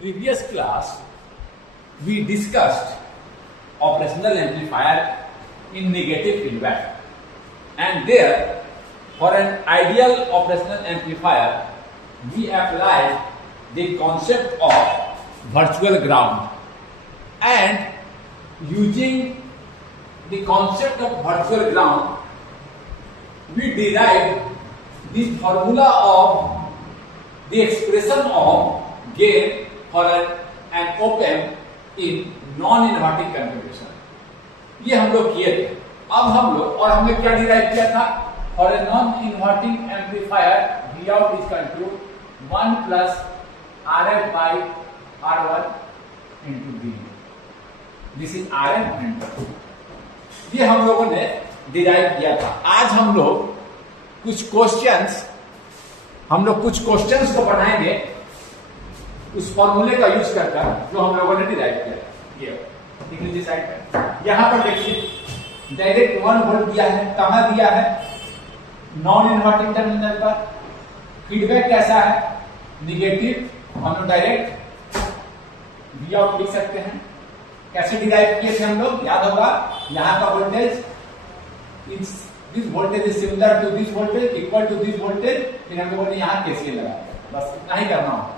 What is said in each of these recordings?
previous class, we discussed operational amplifier in negative feedback, and there, for an ideal operational amplifier, we applied the concept of virtual ground, and using the concept of virtual ground, we derived the formula of the expression of gain for an op-amp in non-inverting configuration. ये हम लोग किए थे. अब हम लोग और हमने क्या डिराइव किया था? For a non inverting amplifier V out is equal to 1 plus RF by R1 into V. This is RF and ये हम लोगों ने डिराइव किया था. आज हम लोग कुछ क्वेश्चंस को बनाएंगे उस फॉर्मूले का यूज कर जो हम लोगों ने डिराइव किया. ये देख लीजिए साइड पे. यहां पर देखिए डायरेक्ट 1 वोल्ट दिया है. कहां दिया है? नॉन इन्वर्टिंग टर्मिनल पर. फीडबैक कैसा है? निगेटिव. हम लोग डायरेक्ट V आउट लिख सकते हैं. कैसे डिराइव किए थे हम लोग? याद होगा. यहां का voltage this voltage is similar to this voltage, equal to this voltage. फिर हम लोगों ने यहाँ KCL लगाया. बस इतना ही करना होगा.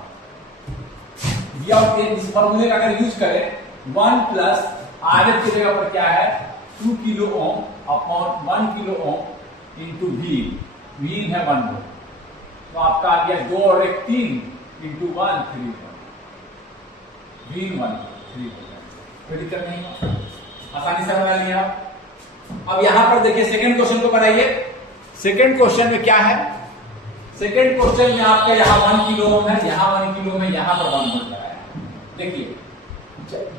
V out के इस फॉर्मूले का अगर यूज करें 1 प्लस RF की जगह पर क्या है? 2 kilo ohm upon 1 kilo ohm into V. V है 1 वोल्ट. तो आपका आ गया 2 और 1 3 इंटू 1 3 V 1 3. कोई दिक्कत नहीं, आसानी से बना लिया. अब यहां पर देखिए सेकंड क्वेश्चन को बनाइए. सेकंड क्वेश्चन में क्या है? सेकंड क्वेश्चन में आपका यहां 1 किलो ओम है, यहां 1 किलो में, यहां पर 1 वोल्ट लगाया है. देखिए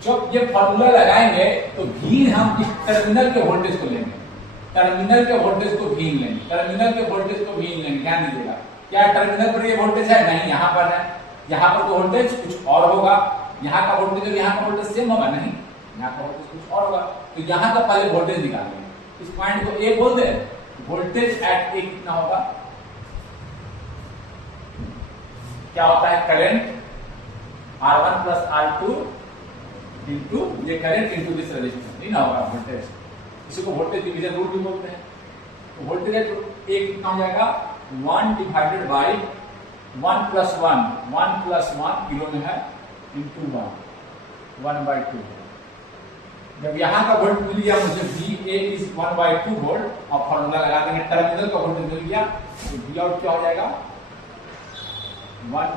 जब ये फॉर्मूला लगाएंगे तो V हम इस टर्मिनल के वोल्टेज को लेंगे. टर्मिनल के वोल्टेज को V लेंगे. टर्मिनल के वोल्टेज को V लेंगे. ध्यान दीजिएगा. क्या टर्मिनल पर ये वोल्टेज है? नहीं, यहां पर है. यहां पर तो वोल्टेज कुछ और होगा. यहां का वोल्टेज और यहां का वोल्टेज सेम होगा? नहीं, यहां का वोल्टेज कुछ और होगा. तो यहां का पहले वोल्टेज निकालेंगे. इस पॉइंट को A बोल दे. वोल्टेज एट A कितना होगा? क्या होता है? Current R1 plus R2 into ये करंट इंटू दिस रेजिस्टेंस. नहीं ना होगा वोल्टेज. इसी को वोल्टेज डिवीजन रूल भी बोलते हैं. तो वोल्टेज A कितना हो जाएगा? 1 डिवाइडेड बाई 1 प्लस 1 किलो में है इंटू 1/2. जब यहाँ का वोल्ट मिल गया मुझे VA इज 1/2 वोल्ट और फॉर्मूला लगा देंगे. टर्मिनल का वोल्टेज मिल गया तो V आउट क्या हो जाएगा? 1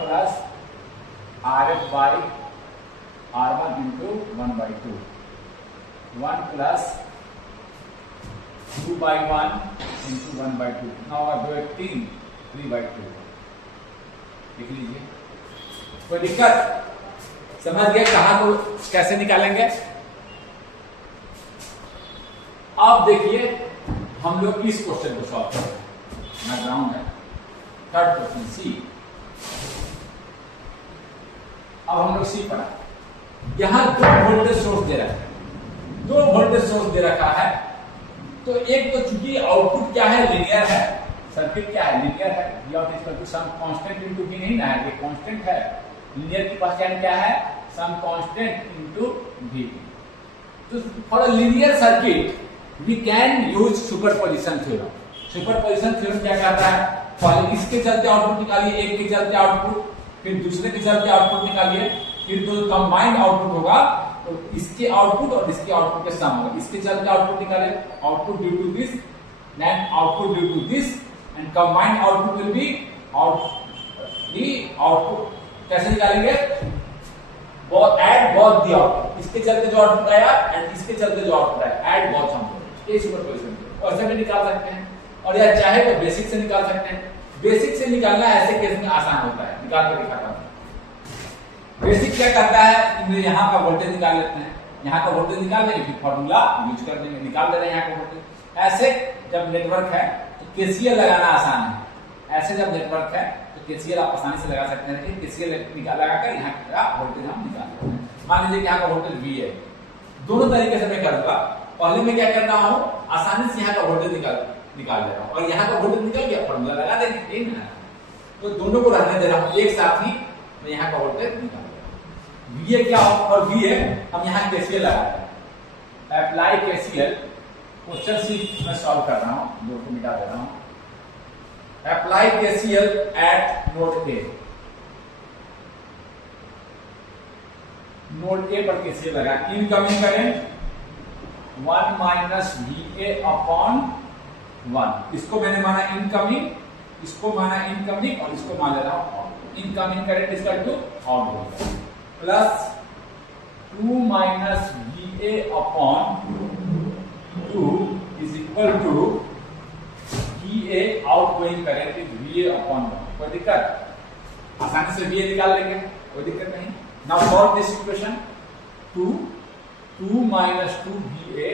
plus RF by R1 into 1/2. 1 plus 2/1 into 1/2 कितना होगा? 2 1 3 3/2. लिख लीजिए. कोई दिक्कत? समझ गए कहां को कैसे निकालेंगे? अब देखिए हम लोग किस क्वेश्चन को सॉल्व करेंगे. ग्राउंड है. थर्ड क्वेश्चन सी. अब हम लोग सी पढ़ा. यहां 2 वोल्टेज सोर्स दे रखा है. 2 वोल्टेज सोर्स दे रखा है. तो एक तो चूंकि आउटपुट क्या है? लीनियर है. सर्किट क्या है? लीनियर है. V out is equal to some constant into V नहीं ना है. ये कांस्टेंट है. लीनियर की पहचान क्या है? Some constant into V. तो for a linear circuit we can use superposition theorem. Superposition theorem क्या कहता है? पहले इसके चलते आउटपुट निकालिए, एक के चलते आउटपुट, फिर दूसरे के चलते आउटपुट निकालिए, फिर दो कंबाइंड आउटपुट होगा तो इसके आउटपुट और इसके आउटपुट के सम होगा. इसके चलते आउटपुट निकाले, output due to this, then output due to this, and combined output will be output. कैसे निकालेंगे? Add both the output. इसके चलते जो आउटपुट आया एंड इसके चलते जो आउटपुट आया, एड बोथ हम लोग ये सुपरपोजिशन और ऐसे भी निकाल सकते हैं. और या चाहे तो बेसिक से निकाल सकते हैं. बेसिक से निकालना ऐसे केस में आसान होता है. निकाल के दिखाता हूं. बेसिक क्या करता है? यहां का वोल्टेज निकाल लेते हैं. यहां का वोल्टेज निकाल लेंगे, फिर फॉर्मूला यूज कर देंगे. निकाल दे रहे हैं यहां का वोल्टेज. ऐसे जब नेटवर्क है तो KCL लगाना आसान है. ऐसे जब नेटवर्क है KCL आप आसानी से लगा सकते हैं. KCL लगाकर यहाँ का वोल्टेज हम निकाल सकते हैं. मान लीजिए कि यहाँ का वोल्टेज V है. दोनों तरीके से मैं करूंगा. पहले मैं क्या कर रहा हूँ? आसानी से यहाँ का वोल्टेज निकाल दे रहा हूँ और यहाँ का वोल्टेज निकल गया, फॉर्मूला लगा देंगे. तो दोनों को रहने दे रहा हूँ. एक साथ ही तो यहाँ का वोल्टेज निकाल लिया। वीए क्या और वीए हम यहाँ केसीएल लगा रहे हैं, अप्लाई केसीएल। क्वेश्चन सी मैं सॉल्व कर रहा हूँ, दो को मिटा दे रहा हूँ। Apply KCL eight node A, node A पर केसीएल लगा। Incoming current 1 minus V A upon 1, इसको मैंने माना इनकमिंग, इसको माना इनकमिंग और इसको मान ले रहा हूं outgoing. Incoming current is equal to outgoing plus 2 minus V A upon 2 is equal to V A outgoing current is V A upon 1। कोई दिक्कत? आसानी से वी ए निकाल लेंगे, कोई दिक्कत नहीं। Now solve this equation. 2 minus 2 V A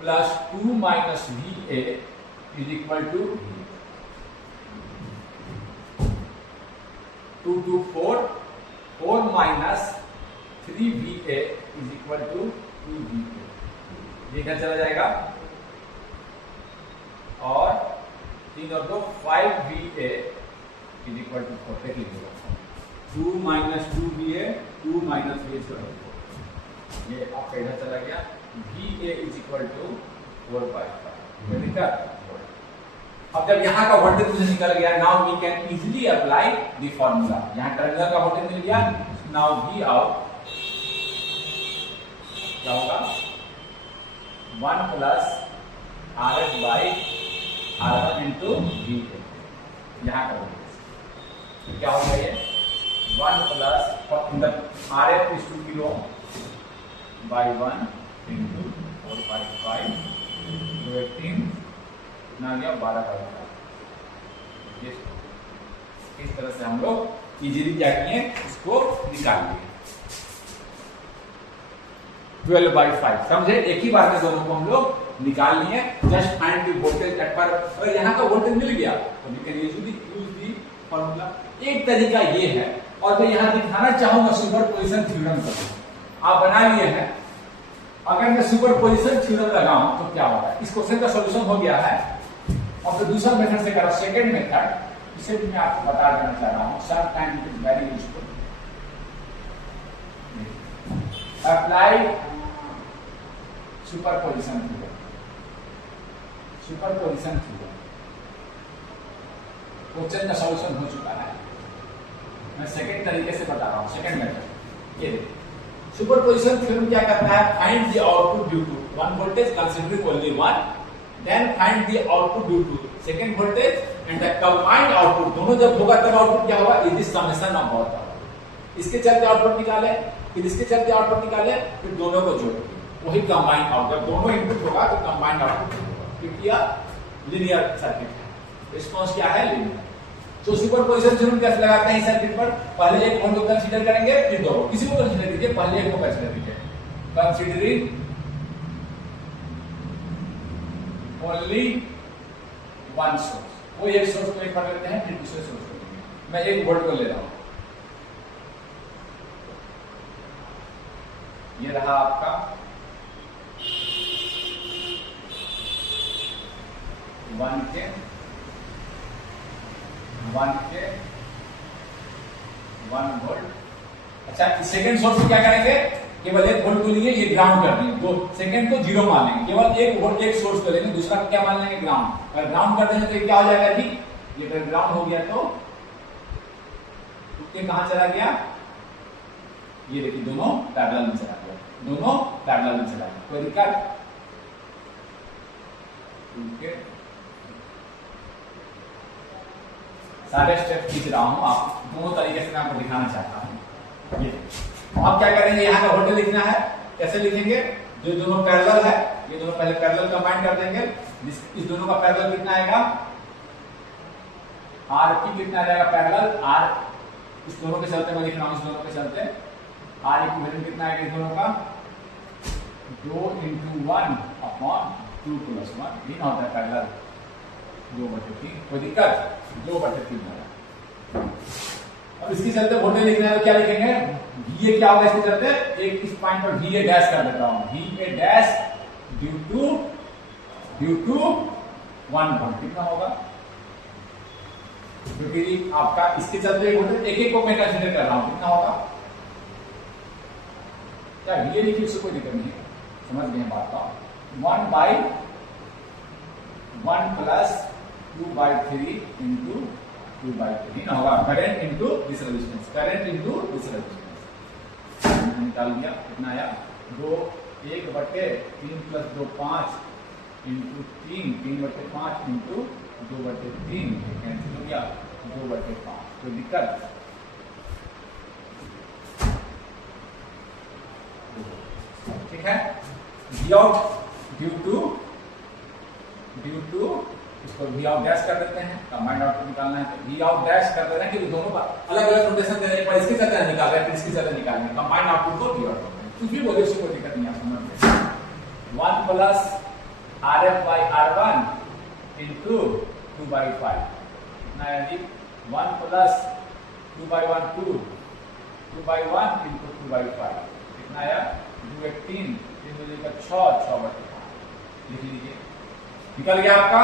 plus 2 minus V A is equal to 2 2 4, 4 minus 3 V A is equal to 2 V A. ये क्या चला जाएगा और 3 और 2 5 V A is equal to 4। देख लीजिएगा 2 minus 2 V A, 2 minus V A, ये आपका इधर चला गया। V A is equal to 4/5। अब जब यहाँ का वोल्टेज मुझे निकल गया, now we can easily apply the formula. यहाँ टर्मिनल का वोल्टेज मिल गया, नाउ वी आउट क्या होगा 1 plus R F by R1 into V A. यहाँ का वोल्टेज क्या हो गया ये 1 plus R F is 2 kilo by 1 into 4/5 to 18 ना गया 12/5। इस तरह से हम लोग इजीली क्या किए, इसको निकाल लिए 12/5। समझे? एक ही बार में दोनों को हम लोग निकाल लिए। Just find the voltage at पर। अगर यहाँ का वोल्टेज मिल गया तो we can use the formula. एक तरीका ये है, और मैं यहाँ दिखाना चाहूंगा सुपरपोजिशन थ्योरम का। आप बना लिए हैं, अगर मैं सुपरपोजिशन थ्योरम लगाऊं तो क्या होगा। इस क्वेश्चन का सॉल्यूशन हो गया है और फिर दूसरा मेथड से करा, सेकंड मेथड, इसे भी मैं आपको बता देना चाह रहा हूं। Some time it is very useful. Apply superposition theorem. Superposition theorem question का सॉल्यूशन हो चुका है। मैं सेकंड तरीके से बता रहा हूं, सेकंड मेथड। ये देखिए सुपरपोजिशन थ्योरम क्या करता है, find the output due to one voltage considering only one, then find the output due to second voltage and the combined output. दोनों जब होगा तब आउटपुट क्या होगा, is the summation of both output. इसके चलते आउटपुट निकाले, फिर इसके चलते आउटपुट निकाले, फिर दोनों को जोड़ दिए, वही कंबाइंड आउटपुट। जब दोनों इनपुट होगा तो कंबाइंड आउटपुट होगा, क्योंकि यह लीनियर सर्किट है। रिस्पांस क्या है, लीनियर। तो सुपरपोजिशन थ्योरम कैसे लगाते हैं सर्किट पर, पहले एक को कंसीडर करेंगे, फिर दो, किसी को कंसीडर कीजिए, पहले एक को कंसीडर कीजिए। कंसीडरिंग ओनली वन सोर्स, कोई एक सोर्स को एक पकड़ लेते हैं, फिर दूसरे सोर्स को लेंगे। मैं 1 वोल्ट को ले रहा हूं, ये रहा आपका 1 वोल्ट। अच्छा, सेकंड सोर्स को क्या करेंगे, केवल 1 वोल्ट को लिए, ये ग्राउंड कर देंगे, तो सेकंड को 0 मान लेंगे, केवल 1 वोल्ट एक सोर्स को लेंगे, दूसरा को क्या मान लेंगे, ग्राउंड। अगर ग्राउंड कर देंगे तो ये क्या हो जाएगा जी, ये अगर ग्राउंड हो गया तो ये कहां चला गया, ये देखिए दोनों पैरेलल में चला गया, दोनों पैरेलल में चला गया। कोई दिक्कत? सारे स्टेप खींच रहा हूं, आप दोनों तरीके से मैं आपको दिखाना चाहता हूं। ये आप क्या करेंगे, यहाँ का वोल्टेज लिखना है, कैसे लिखेंगे, जो दोनों पैरेलल है, ये दोनों पहले पैरेलल कंबाइन कर देंगे। इस दोनों का पैरेलल कितना आएगा, आर की कितना रहेगा पैरेलल, आर इस दोनों के चलते मैं लिख रहा हूं, इस दोनों के चलते आर इक्विवेलेंट कितना आएगा इस दोनों का, 2 × 1 अपॉन 2 + 1, ये ना होता है पैरेलल 2/3। कोई दिक्कत, 2/3। अब इसके चलते वोल्टेज लिखना है तो क्या लिखेंगे, वीए क्या होगा इसके चलते, एक इस पॉइंट पर वीए डैश कर देता हूं, V A dash due to 1 volt कितना होगा, क्योंकि आपका इसके चलते एक एक को मैं कंसिडर कर रहा हूं, कितना होगा क्या ये लिखिए, उससे कोई दिक्कत नहीं है, समझ गए बात का। 1/1 प्लस 2/3 इंटू 2/3 ना होगा, current into this resistance, current into this resistance निकाल दिया, कितना आया 2 1/3 प्लस 2 5 इंटू 3 3/5 इंटू 2/3 कैंसिल हो गया 2/5। कोई दिक्कत? ठीक है। वी आउट ड्यू टू इसको वी आउट डैश कर देते हैं, कंबाइंड आउटपुट निकालना है तो वी आउट डैश कर दे रहे हैं कि दोनों का अलग अलग नोटेशन दे रहे हैं, पर इसके साथ निकाल रहे हैं फिर इसके साथ निकाल रहे हैं, कंबाइंड आउटपुट को वी आउट कुछ भी बोले उसको कोई दिक्कत नहीं, आप समझ गए। 1 प्लस RF/R1 इंटू 2/5 कितना है जी 1 प्लस 2/1 2/1 इंटू 2/5 कितना आया 2/3 3 का 6 6/5 लिख लीजिए, निकल गया आपका।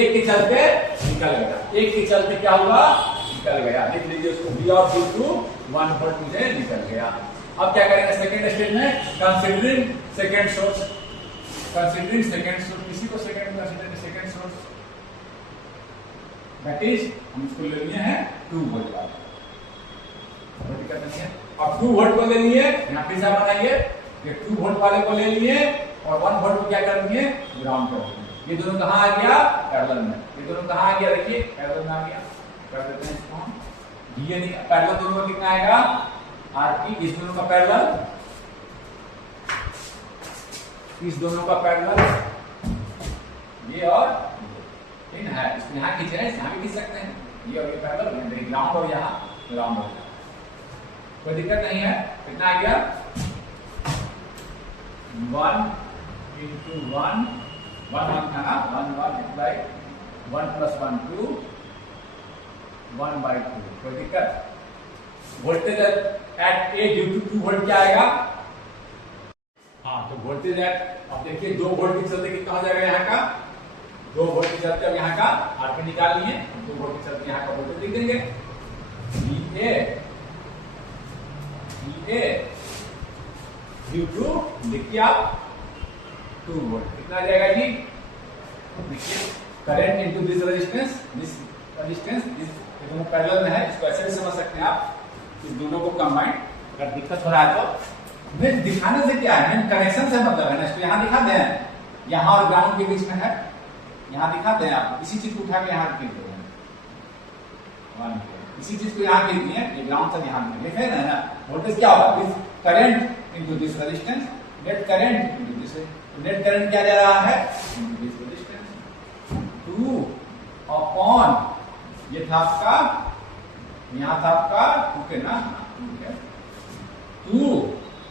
एक के चलते निकल गया, एक के चलते क्या हुआ निकल गया, लिख लीजिए उसको V out due to 1 volt मुझे निकल गया। अब क्या करेंगे सेकंड स्टेज में, कंसीडरिंग सेकंड सोर्स, किसी को सेकंड में consider second source that is हम इसको ले लिए हैं 2 वोल्ट वाला, कोई दिक्कत नहीं है। अब 2 वोल्ट को ले लिए, यहां पे हिसाब बनाइए, ये 2 वोल्ट वाले को ले लिए और 1 वोल्ट को क्या कर दिए ग्राउंड कर दिए। ये दोनों कहां आ गया पैरेलल में, ये दोनों कहां आ गया देखिए पैरेलल में आ गया, कर देते हैं इसको हम। ये पैरेलल दोनों का कितना आएगा आरपी, इस दोनों का पैरेलल, इस दोनों का पैरेलल ये और इन है, इसको यहां खींच रहे हैं, यहां भी खींच सकते हैं, ये और ये पैरेलल, ग्राउंड और यहां ग्राउंड हो गया, कोई दिक्कत नहीं है। कितना आ गया 1 इंटू 1 था ना 1 बाई 1 प्लस 1 2 1/2, कोई दिक्कत। Voltage at A due to 2 volt क्या आएगा, हाँ तो वोल्टेज एट, अब देखिए 2 वोल्ट के चलते कितना हो जाएगा यहाँ का 2 वोल्ट के चलते, अब यहाँ का आरपी निकाल लिए, 2 वोल्ट के चलते यहाँ का वोल्टेज लिख देंगे VA ड्यू टू, लिखिए आप 2 वोल्ट कितना आ जाएगा जी, देखिए current into this resistance, this दोनों पैरेलल में है, इसको ऐसे भी समझ सकते हैं आप, इस दोनों को कंबाइन, अगर दिक्कत हो रहा है तो नेट दिखाने से क्या है, नेट कनेक्शन से मतलब है ना, इसको यहां दिखा दें, यहां और ग्राउंड के बीच में है, यहां दिखाते हैं आपको, इसी चीज को उठा के यहां रख देते हैं, इसी चीज को यहां लिख दिए, ये ग्राउंड से यहां लिखे ना ना, वोल्टेज क्या होगा this current into this resistance, net current into this, net current क्या जा रहा है इनटू दिस रेजिस्टेंस 2 अपॉन, ये था आपका, यहां था आपका 2 के ना 2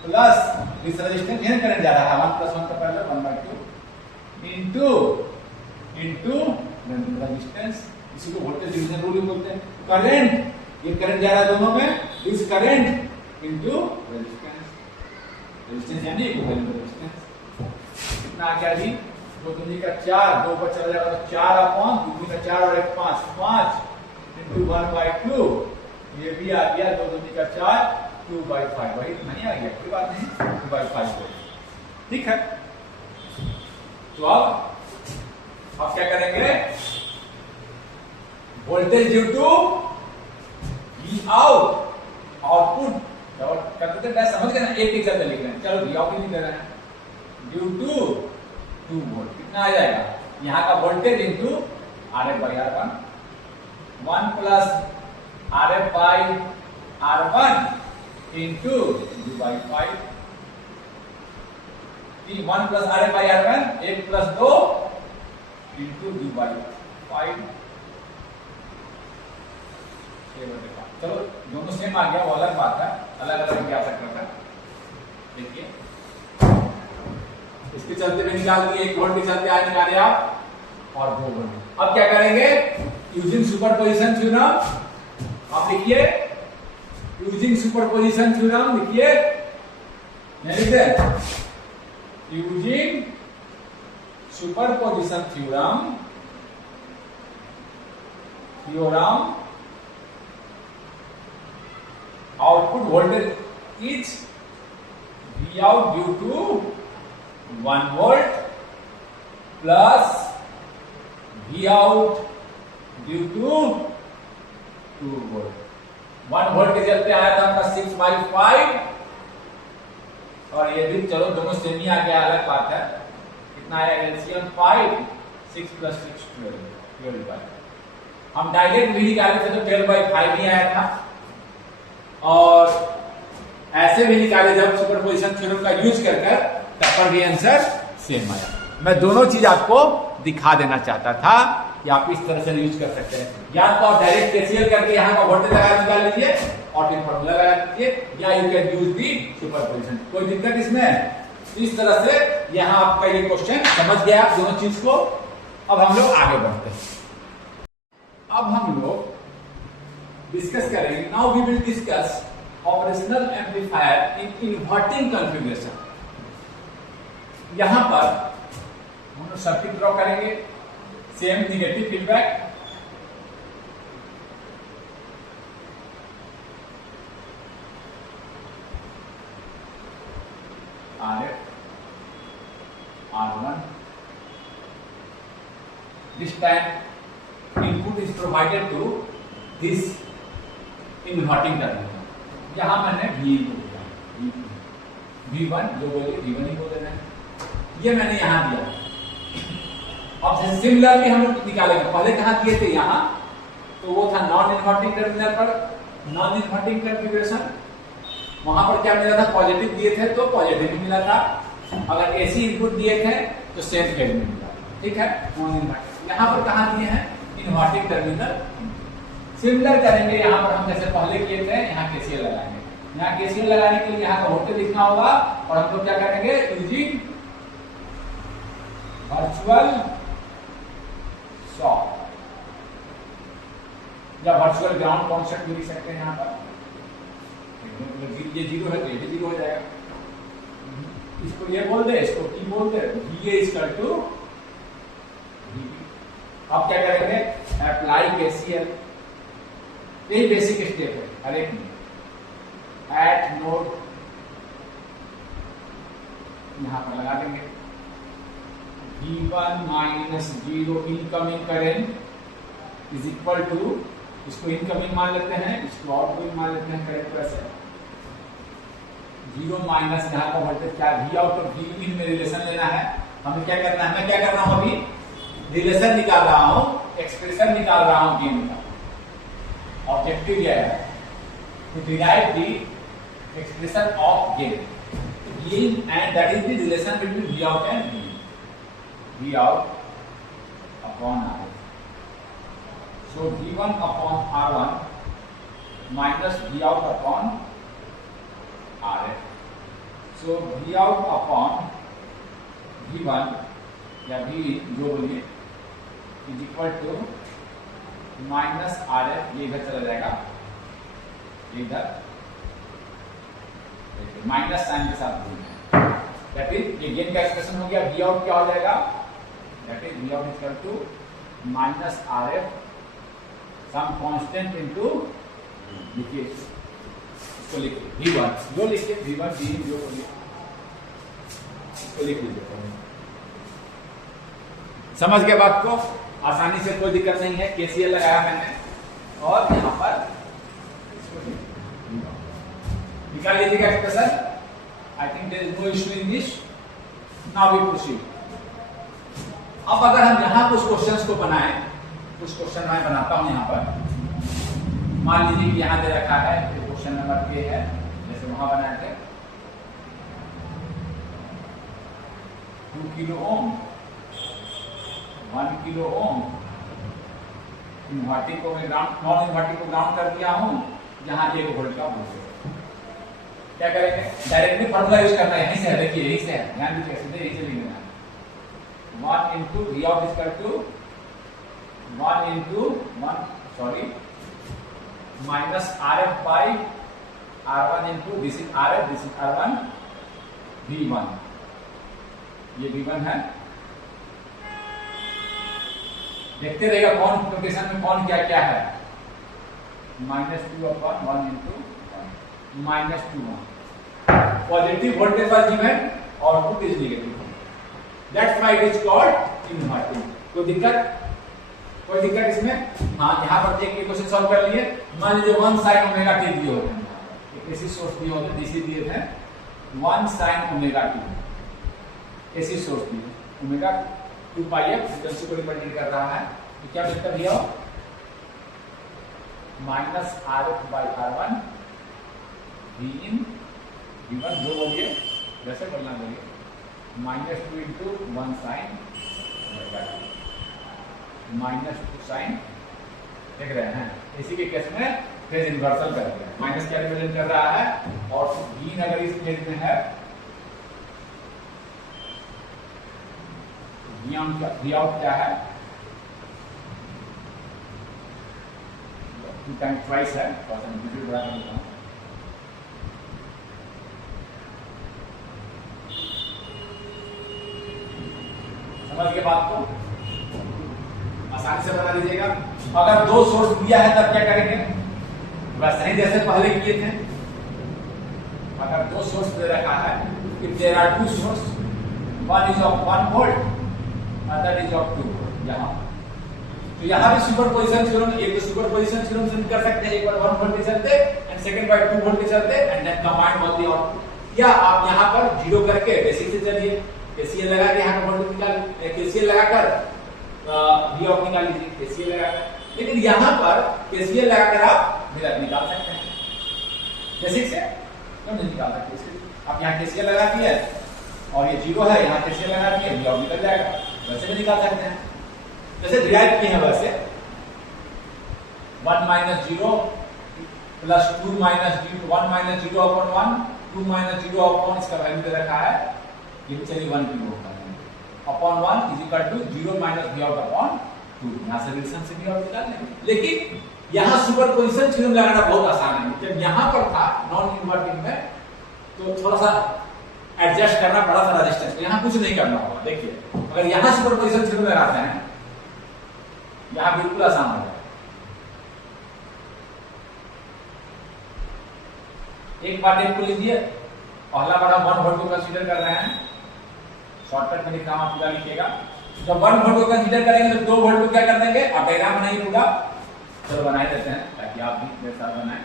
प्लस दिस रेजिस्टेंस, यहां करंट जा रहा है 1 प्लस 1 का पैरेलल 1/2 इंटू रेजिस्टेंस, इसी को वोल्टेज डिवीजन रूल बोलते हैं। करंट, ये करंट जा रहा है दोनों में, दिस करंट इंटू रेजिस्टेंस यानी इक्विवेलेंट रेजिस्टेंस, कितना आ गया जी 2 दूनी का 4, 2 पर चला जाएगा तो 4 अपॉन 2 दूनी का 4 और 1 5 इंटू 1/2, ये भी आ गया 2 दूनी का 4 2/5, वही नहीं आ गया, कोई बात नहीं 2/5 को, ठीक है। तो अब क्या करेंगे, voltage due to V out, output करते थे समझ गए ना, एक चलते लिख रहे हैं, चलो वी आउट नहीं दे रहे हैं, ड्यू टू 2 वोल्ट कितना आ जाएगा, यहां का voltage into RF/R1, 1 plus RF/R1 into 2/5, 1 plus RF/R1 1 plus 2 into 2/5, चलो दोनों सेम आ गया, वो अलग बात है, अलग अलग क्या सकता था, देखिए इसके चलते भी निकाल दिए, 1 वोल्ट के चलते आज निकाले आप और 2 वोल्ट। अब क्या करेंगे, यूजिंग सुपरपोजिशन थ्योरम, आप लिखिए यूजिंग सुपरपोजिशन थ्योरम, लिखिए नहीं लिखते, using superposition theorem theorem, output voltage is V out due to 1 volt plus V out due to 2 volt. 1 volt के चलते आया था आपका 6/5 और ये भी चलो दोनों सेम ही आ गया, अलग बात है। कितना आया एलसीएम 5, 6 + 6 12 हम डायरेक्ट भी निकाले थे तो 12/5 ही आया था, और ऐसे भी निकाले जब सुपरपोजिशन थ्योरम का यूज कर तब पर भी आंसर सेम आया। मैं दोनों चीज आपको दिखा देना चाहता था कि आप इस तरह से यूज कर सकते हैं। या तो आप डायरेक्ट केसीएल करके यहाँ का वोल्टेज लगा निकाल लीजिए और फिर फॉर्मूला लगा लीजिए, या you can use the superposition. कोई दिक्कत इसमें? इस तरह से यहाँ आपका ये क्वेश्चन समझ गया दोनों चीज को। अब हम लोग आगे बढ़ते हैं। अब हम लोग डिस्कस करेंगे, now we will discuss operational amplifier in inverting configuration. यहां पर हम लोग सर्किट ड्रॉ करेंगे, same negative feedback, RF, R1. This time input is provided to this inverting terminal. यहां मैंने V को दिया, V1 जो बोले V1 ही बोल देना है, ये मैंने यहां दिया। अब सिमिलरली हम लोग निकालेंगे, पहले कहां किए थे यहां, तो वो था नॉन इन्वर्टिंग टर्मिनल पर, नॉन इन्वर्टिंग कॉन्फ़िगरेशन। वहां पर क्या मिला था, पॉजिटिव दिए थे तो पॉजिटिव भी मिला था, अगर एसी इनपुट दिए थे तो सेम फेज में मिला। ठीक है, नॉन इन्वर्टिंग। यहां पर कहां दिए हैं, इन्वर्टिंग टर्मिनल। सिमिलर करेंगे यहां पर हम जैसे पहले किए थे, यहां केसीएल लगाएंगे। यहां केसीएल लगाने के लिए यहां का वोल्टेज लिखना होगा, और हम लोग क्या करेंगे, यूजिंग वर्चुअल शॉर्ट या वर्चुअल ग्राउंड कॉन्सेप्ट भी लिख सकते हैं। यहां पर ये 0 है तो ये भी 0 हो जाएगा। इसको ये बोल दे, इसको टी बोल दे, VA = VB। अब क्या करेंगे, अप्लाई केसीएल। यही बेसिक स्टेप है हर एक में। एट नोड यहां पर लगा देंगे, V1 - 0 incoming current is equal to, इसको इनकमिंग मान लेते हैं, इसको आउटगोइंग मान लेते हैं करेक्ट तरह से। 0 माइनस यहाँ का वोल्टेज क्या, V आउट और V इन में रिलेशन लेना है। हमें क्या करना है, मैं क्या कर रहा हूं, अभी रिलेशन निकाल रहा हूं, एक्सप्रेशन निकाल रहा हूं गेन का। ऑब्जेक्टिव यह है to derive the expression of gain and that is the relation between V out and V out upon R। So V1 upon R1 minus V out upon RF. So V out upon V1 या V जो बोलिए is equal to minus RF, ये इधर चला जाएगा, इधर minus sign के साथ बोलिए। दैट इज ये गेन का एक्सप्रेशन हो गया। V out क्या हो जाएगा, that is V out is equal to minus RF some constant into, लिखिए इसको, लिखिए V1 जो लिखिए, V1 D जो बोलिए, इसको लिख लीजिए। समझ गए बात को, आसानी से, कोई दिक्कत नहीं है। केसीएल लगाया मैंने और यहां पर निकाल लीजिएगा expression. I think there is no issue in this. Now we proceed. अब अगर हम यहां कुछ क्वेश्चंस को बनाएं, कुछ क्वेश्चन मैं बनाता हूं यहां पर। मान लीजिए कि यहां दे रखा है क्वेश्चन नंबर के है, जैसे वहां बनाए थे 2 kilo ohm, 1 kilo ohm. Inverting को मैं ग्राउंड, नॉन इन्वर्टिंग को ग्राउंड कर दिया हूं, जहां 1 वोल्ट का वोल्टेज। क्या करेंगे, डायरेक्टली फॉर्मूला यूज करना है। यहीं से है, देखिए यहीं से है, ध्यान दीजिए, सीधे यहीं से लिख देना है। 1 into V out is equal to 1 into 1 sorry minus RF by R1 into this is RF, this is R1, V1, ये V1 है, देखते रहेगा कौन नोटेशन में कौन क्या क्या है। -2 upon 1 into -2 positive voltage was given, output is negative, that's why it is called inverting. कोई दिक्कत इसमें? हाँ, यहाँ पर एक क्वेश्चन सॉल्व कर लिए। मान लीजिए 1 sin ओमेगा t दिए होते हैं, एक ऐसी सोर्स दिए होते हैं, डीसी दिए थे 1 sin ओमेगा t, ऐसी सोर्स दी ओमेगा 2 पाई f फ्रीक्वेंसी को रिप्रेजेंट कर रहा है, तो क्या लिखता दिया -RF/R1 Vin V1 जो बोलिए वैसे बोलना बोलिए -2 into 1 sin omega t -2 sin, देख रहे हैं। इसी के केस में फेज इन्वर्सल कर दिया, माइनस क्या रिप्रेजेंट कर रहा है, और Vin अगर इस फेज में है V आउट क्या है, 2 टाइम ट्वाइस है, एम्पलीट्यूड बढ़ा कर देता हूं, समझ गए बात को, आसानी से बना लीजिएगा। अगर 2 सोर्स दिया है तब क्या करेंगे, वैसे ही जैसे पहले किए थे। अगर 2 सोर्स दे रखा है, if there are 2 source, one is of 1 volt, other is of 2 volt, यहाँ तो यहाँ भी सुपरपोजिशन थ्योरम, एक तो सुपरपोजिशन थ्योरम से कर सकते हैं, एक बार 1 वोल्ट के चलते एंड सेकंड बार 2 वोल्ट के चलते and then combine both the output, या आप यहाँ पर जीरो करके बेसिक से चलिए, केसीएल लगा के यहाँ का वोल्टेज निकाल, केसीएल लगाकर वी आउट निकाल लीजिए, केसीएल लगाकर। लेकिन यहाँ पर केसीएल लगाकर आप मिरर निकाल सकते हैं बेसिक से, क्यों नहीं निकाल सकते? आप यहाँ केसीएल लगा दिए और ये जीरो है, यहाँ केसीएल लगा दिए, वी आउट निकल जाएगा, वैसे भी निकाल सकते हैं जैसे डिराइव किए हैं वैसे। 1 - 0 प्लस 2 - 0, 1 - 0 अपॉन 1, 2 - 0 अपॉन इसका वैल्यू दे रखा है, ये भी चलिए 1 की होगा upon 1 is equal to 0 minus V out upon 2, यहाँ से रिलेशन से वी आउट निकाल लेंगे। लेकिन यहाँ सुपरपोजिशन थ्योरम लगाना बहुत आसान है। जब यहाँ पर था नॉन इन्वर्टिंग में तो थोड़ा सा एडजस्ट करना पड़ा था रेजिस्टेंस, यहाँ कुछ नहीं करना होगा। देखिए अगर यहाँ सुपरपोजिशन थ्योरम लगाते हैं, यहाँ बिल्कुल आसान हो जाएगा। एक बात एक को लीजिए, पहला बार हम 1 वोल्ट को कंसीडर कर रहे हैं, शॉर्टकट में लिखा आप पूरा लिखिएगा। जब 1 वोल्ट को कंसीडर करेंगे तो 2 वोल्ट को क्या कर देंगे, आप डायग्राम बनाइए पूरा, चलो बना देते हैं ताकि आप भी मेरे साथ बनाएं।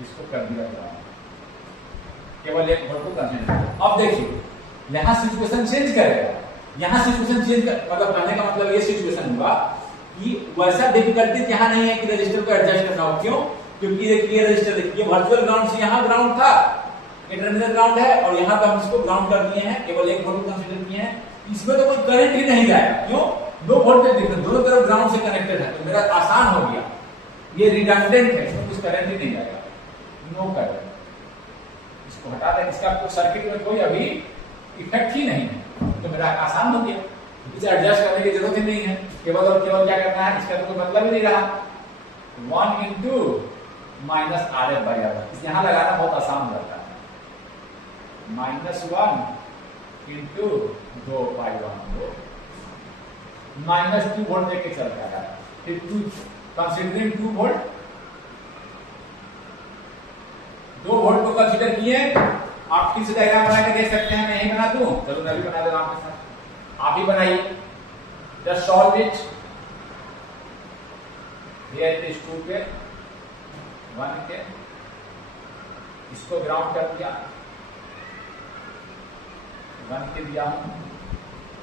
इसको कर दिया केवल 1 वोल्ट को कंसीडर। अब देखिए यहां सिचुएशन चेंज करेगा, यहां सिचुएशन चेंज कर, मतलब कहने का मतलब ये सिचुएशन हुआ कि वैसा डिफिकल्टी यहाँ नहीं है कि रजिस्टर को एडजस्ट करना हो। क्यों? क्योंकि देखिए रजिस्टर देखिए वर्चुअल ग्राउंड से यहाँ ग्राउंड था, ये टर्मिनल ग्राउंड है और यहाँ पे हम इसको ग्राउंड कर दिए हैं, केवल 1 वोल्ट कंसीडर किए हैं। इसमें तो कोई करंट ही नहीं जाएगा। क्यों? 2 वोल्टेज डिफरेंस दोनों तरफ ग्राउंड से कनेक्टेड है, तो मेरा आसान हो गया। ये रिडंडेंट है, इसमें कुछ करंट ही नहीं जाएगा, नो करंट। इसको हटा दें, इसका सर्किट में कोई अभी इफेक्ट ही नहीं है, तो मेरा आसान हो गया। इसे एडजस्ट करने की जरूरत ही नहीं है, केवल और केवल क्या करना है, इसका तो कोई मतलब ही नहीं रहा। 1 इंटू माइनस RF/R1 यहाँ लगाना बहुत आसान रहता है। -1 इंटू 2π1 -2 वोल्ट लेके चलता है, फिर 2 कंसीडरिंग 2 वोल्ट, 2 वोल्ट को कंसीडर किए। आप फिर से डायग्राम बना के देख सकते हैं, मैं यही बना दूं, चलो मैं भी बना दे रहा हूं आपके साथ, आप ही बनाइए। Just solve it. Here it is 2 के 1 के, इसको ग्राउंड कर दिया, 1 के दिया हूं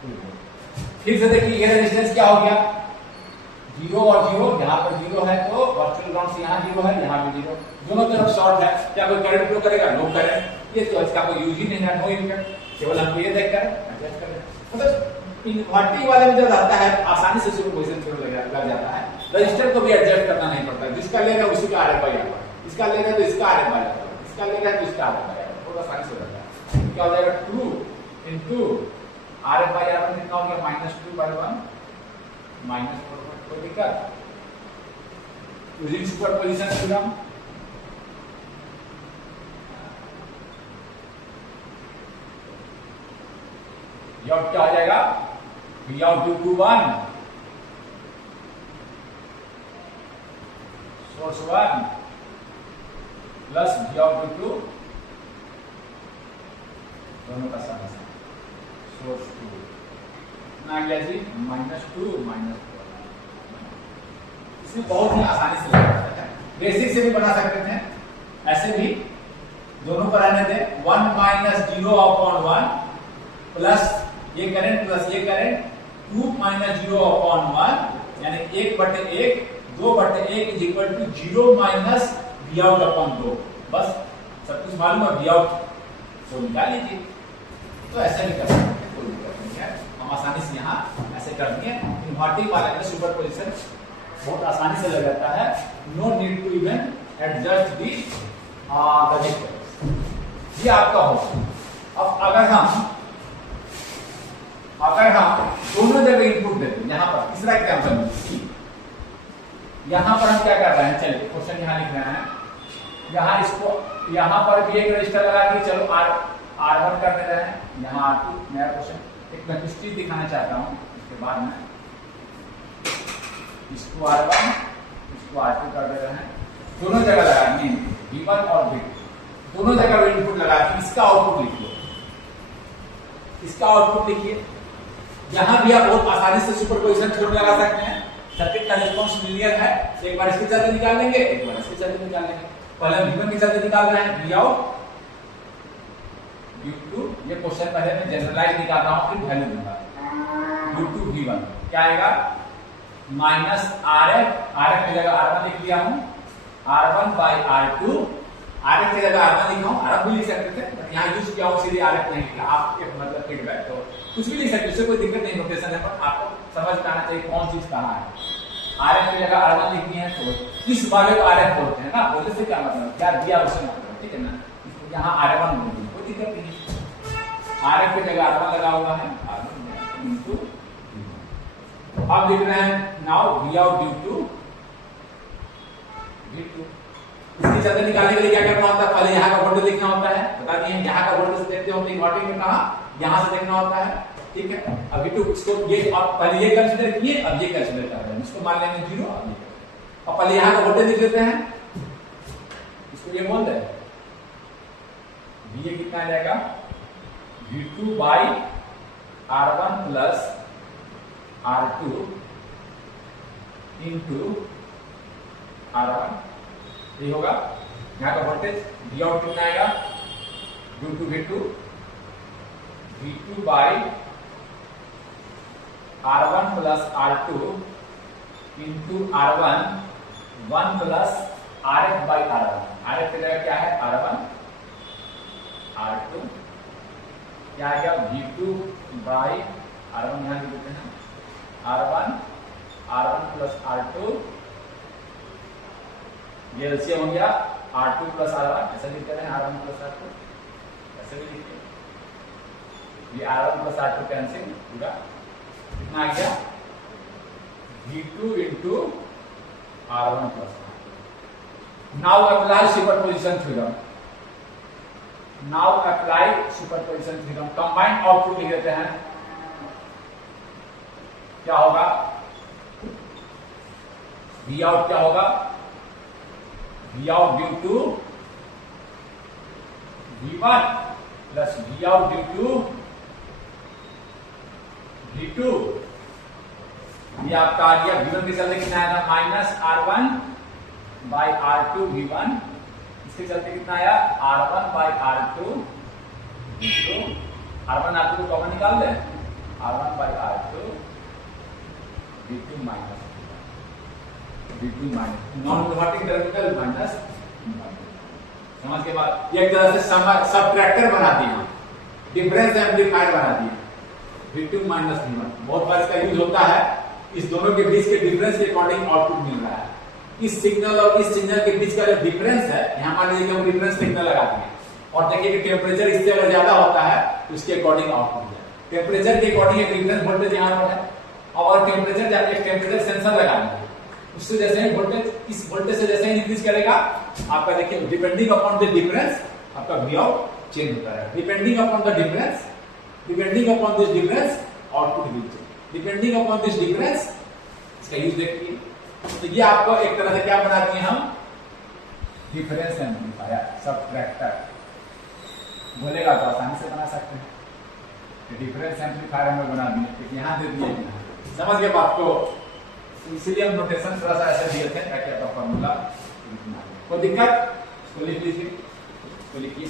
2 वोल्ट। फिर से देखिए ये रेजिस्टेंस क्या हो गया, 0 और 0, यहाँ पर 0 है तो वर्चुअल ग्राउंड से यहाँ 0 है, यहाँ भी 0, दोनों तरफ शॉर्ट है। क्या कोई करंट फ्लो करेगा? No current. ये तो इसका कोई यूज ही नहीं है, नो इफेक्ट, केवल हमको ये देखकर एडजस्ट कर लें। मतलब इन्वर्टिंग वाले में जब आता है आसानी से सुपरपोजिशन थ्योरम लग जाता है, रजिस्टर को भी एडजस्ट करना नहीं पड़ता। जिसका लेगा उसी का RF/R1, इसका लेगा तो इसका RF/R1, इसका लेगा तो इसका RF/R1, बहुत आसानी से रहता है। क्या हो जाएगा 2 इंटू RF/R1 कितना हो गया, -2/1 -4, कोई दिक्कत? यूजिंग सुपरपोजिशन थ्योरम आउट क्या हो जाएगा, V out due to 1 source 1 plus V out due to दोनों का सम सोर्स 2 ना गया जी -2 -4। इसमें बहुत ही आसानी से लगा सकते हैं, बेसिक से भी बना सकते थे, ऐसे भी दोनों पर आने थे 1 - 0/1 प्लस ये करंट प्लस ये करंट 2 - 0/1 यानी 1/1 2/1 is equal to 0 minus V out upon 2। बस सब कुछ मालूम है, वी आउट तो निकाल लीजिए। तो ऐसे भी कर सकते हैं, कोई दिक्कत नहीं है, हम आसानी से यहाँ ऐसे कर दिए। इन्वर्टिंग वाले में सुपरपोजिशन बहुत आसानी से लग जाता है, no need to even adjust the ये आपका होगा। अब अगर हम दोनों जगह इनपुट देते हैं, यहां पर तीसरा एग्जाम्पल यहां पर हम क्या कर रहे हैं, चलिए क्वेश्चन यहां लिख रहे हैं, यहां पर भी एक रजिस्टर लगा के चलो R1 कर दे रहे हैं, यहाँ R2 नया क्वेश्चन एक मैं कुछ चीज दिखाना चाहता हूँ, इसके बाद में इसको R1 इसको R2 कर दे रहे हैं, दोनों जगह लगा V1 और V2 दोनों जगह इनपुट लगा के इसका आउटपुट लिखिए, इसका आउटपुट लिखिए। यहां भी आप बहुत आसानी से सुपरपोजिशन थ्योरम लगा सकते हैं, सर्किट का रिस्पांस लीनियर है, एक बार इसके चलते निकाल लेंगे, एक बार इसके चलते निकाल लेंगे। पहले हम V1 के चलते निकाल रहे हैं, V out U2, ये क्वेश्चन पहले मैं जनरलाइज निकाल रहा हूं, फिर वैल्यू दूंगा। U2 V1 क्या आएगा, माइनस RF की जगह R1 लिख दिया हूं, R1 by R2, RF की जगह R1 लिखा हूं, RF भी लिख सकते थे, बट यहाँ यूज किया हूं सीधे RF नहीं लिखा, आपके मतलब फीडबैक, तो कुछ भी लिख सकते, उससे कोई दिक्कत नहीं, नोटेशन है, पर आपको समझ में आना चाहिए कौन चीज कहाँ है। RF की जगह R1 लिखनी है, तो इस वाले को RF बोलते हैं ना, बोलने से क्या मतलब, क्या दिया उसे मतलब, ठीक है ना, यहाँ R1 बोल दी, कोई दिक्कत नहीं। RF की जगह R1 लगा हुआ है, R1 इनटू अब लिख रहे हैं now V out due to V2। इसके चलते निकालने के लिए क्या करना होता है, पहले यहाँ का वोल्टेज लिखना होता है, बता दिए यहाँ का वोल्टेज देखते हो इन्वर्टिंग में कहा, यहाँ से देखना होता है, ठीक है। अब V2 इसको ये आप पहले ये कंसीडर किए, अब ये कंसीडर कर रहे हैं, इसको मान लेंगे 0, अब पहले यहाँ का वोल्टेज लिख लेते हैं, इसको ये बोल रहे हैं ये कितना आ जाएगा, V2 by R1 plus R2 into R1, ये होगा यहाँ का वोल्टेज। V आउट कितना आएगा, due to V2 by R1 plus R2 into R1 1 plus RF by R1, RF की जगह क्या है R1 R2 क्या आ गया, V2 बाई R1 यहाँ लिख देते हैं, R1 प्लस R2 ये एलसीएम हो गया, R2 प्लस R1 ऐसा लिखते हैं, R1 प्लस R2 ऐसे भी लिखते हैं, ये R1 प्लस R2 कैंसिल पूरा कितना आ गया, V2 into R1 plus R2। Now apply superposition theorem, now apply superposition theorem, combined output लिख देते हैं, क्या होगा, V आउट क्या होगा, V out due to V1 plus V out due to V2, ये आपका आ गया। V1 के चलते कितना आया था, minus R1 by R2 V1, इसके चलते कितना आया, R1 by R2 V2, R1 R2 को कॉमन निकाल दें, R1 by R2 V2 minus non inverting terminal minus, समझ के बाद एक तरह से सबट्रैक्टर बना दिया, डिफरेंस एम्पलीफायर बना दिया, V2 माइनस V1। बहुत बार इसका यूज होता है, इस दोनों के बीच के डिफरेंस के अकॉर्डिंग आउटपुट मिल रहा है, इस सिग्नल और इस सिग्नल के बीच का जो डिफरेंस है, यहाँ मान लीजिए हम डिफरेंस सिग्नल लगा दिए और देखिए कि टेम्परेचर इससे अगर ज्यादा होता है तो इसके अकॉर्डिंग आउटपुट है, टेम्परेचर के अकॉर्डिंग एक डिफरेंस वोल्टेज यहाँ पर है, और टेम्परेचर जब एक टेम्परेचर सेंसर लगा देंगे, उससे जैसे ही वोल्टेज इस वोल्टेज से जैसे ही इंक्रीज करेगा, आपका देखिए डिपेंडिंग अपॉन द डिफरेंस आपका V आउट चेंज होता है, depending upon the difference depending upon this difference output will change. Depending upon this difference, इसका यूज देखिए। तो ये आपको एक तरह से क्या बना दिए हम, डिफरेंस एम्पलीफायर, सबट्रैक्टर बोलेगा तो आसानी से बना सकते हैं। डिफरेंस एम्पलीफायर हम लोग बना दिए, क्योंकि यहाँ दे दिए, समझ गए बात को। इसीलिए हम नोटेशन थोड़ा सा ऐसे दिए थे ताकि आपका फॉर्मूला कोई दिक्कत, इसको लिख लीजिए, इसको लिखिए।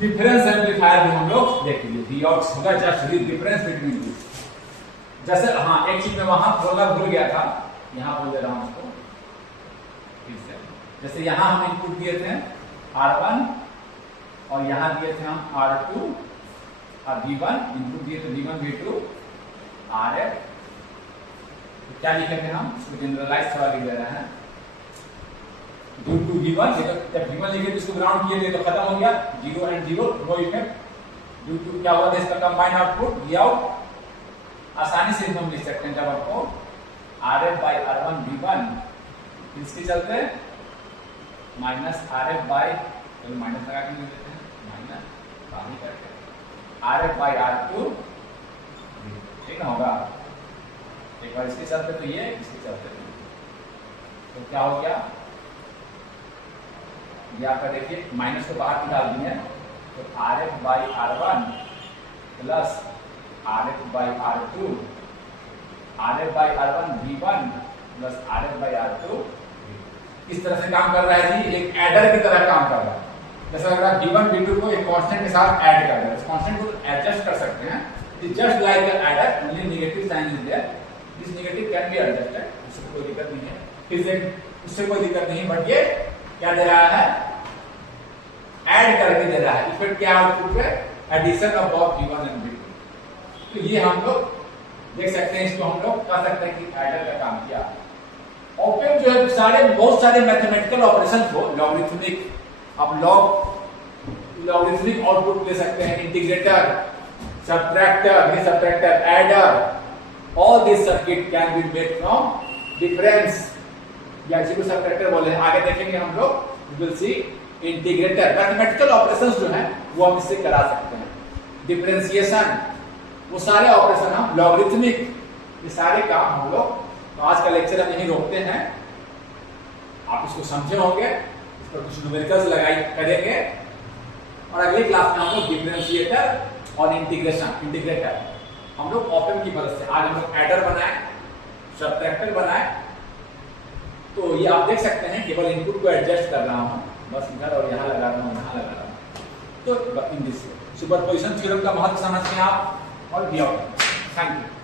डिफरेंस एम्पलीफायर भी हम लोग देख लीजिए, होगा जस्ट डिफरेंस बिटवीन दिस। जैसे हाँ एक चीज में वहां बोलना भूल गया था, यहां बोल दे रहा हूं उसको फिर से। जैसे यहां हम इनपुट दिए थे R1 और यहां दिए थे हम R2 और V1, इनपुट दिए थे V1 V2 RF। तो क्या लिखेंगे हम, इसको जनरलाइज थोड़ा लिख दे रहे हैं, ड्यू टू V1, जब V1 लिखे तो इसको ग्राउंड किए थे तो खत्म हो गया, 0 and 0 no effect. Due to क्या हुआ था, इसका कंबाइन आउटपुट V आउट। आसानी से हम लिख सकते हैं जब आपको RF by R1 V1, इसके चलते माइनस RF by, चलो माइनस लगा के लिख देते हैं, माइनस बाहर करके RF by R2, ठीक ना होगा। एक बार इसके चलते तो ये, इसके चलते तो क्या हो गया, ये आपका देखिए माइनस को बाहर निकाल दिए, तो RF by R1 plus RF by R2, RF by R1 V1 plus RF by R2। इस तरह से काम कर रहा है जी, एक एडर की तरह काम कर रहा है। जैसे अगर आप V1 V2 को एक कांस्टेंट के साथ ऐड कर रहे हैं, उस कांस्टेंट को एडजस्ट कर सकते हैं। It just like an adder, only negative sign is there, this negative can be adjusted, उससे कोई दिक्कत नहीं है, फिर से उससे कोई दिक्कत नहीं। बट ये क्या दे रहा है, ऐड करके दे रहा है। इफेक्ट क्या आउटपुट है, addition of both V1 and V2। तो ये हम लोग देख सकते हैं, इसको हम लोग कह सकते हैं कि एडर का काम किया। ऑपएम्प जो है सारे बहुत सारे मैथमेटिकल ऑपरेशन को लॉगरिथमिक, आप लॉगरिथमिक आउटपुट ले सकते हैं, integrator, subtractor, adder, all this circuit can be made from difference, या जिसको सबट्रैक्टर बोले हैं। आगे देखेंगे हम लोग, we will see integrator. Mathematical operations जो है वो हम इससे करा सकते हैं, डिफरेंशिएशन, वो सारे ऑपरेशन हम लॉगरिथमिक, ये सारे काम हम लोग। तो आज का लेक्चर हम यहीं रोकते हैं, आप इसको समझे होंगे, इस पर कुछ न्यूमेरिकल्स लगाई करेंगे, और अगली क्लास में हम लोग डिफरेंशिएटर और इंटीग्रेटर हम लोग ऑपएम्प की मदद से, आज हम लोग एडर बनाए, सबट्रैक्टर बनाए। तो ये आप देख सकते हैं, केवल इनपुट को एडजस्ट कर रहा हूं, बस इधर और यहाँ लगा रहा हूँ, यहाँ लगा रहा हूँ। तो इन दिस सुपरपोजिशन थ्योरम का महत्व समझते हैं आप, और भी थैंक यू।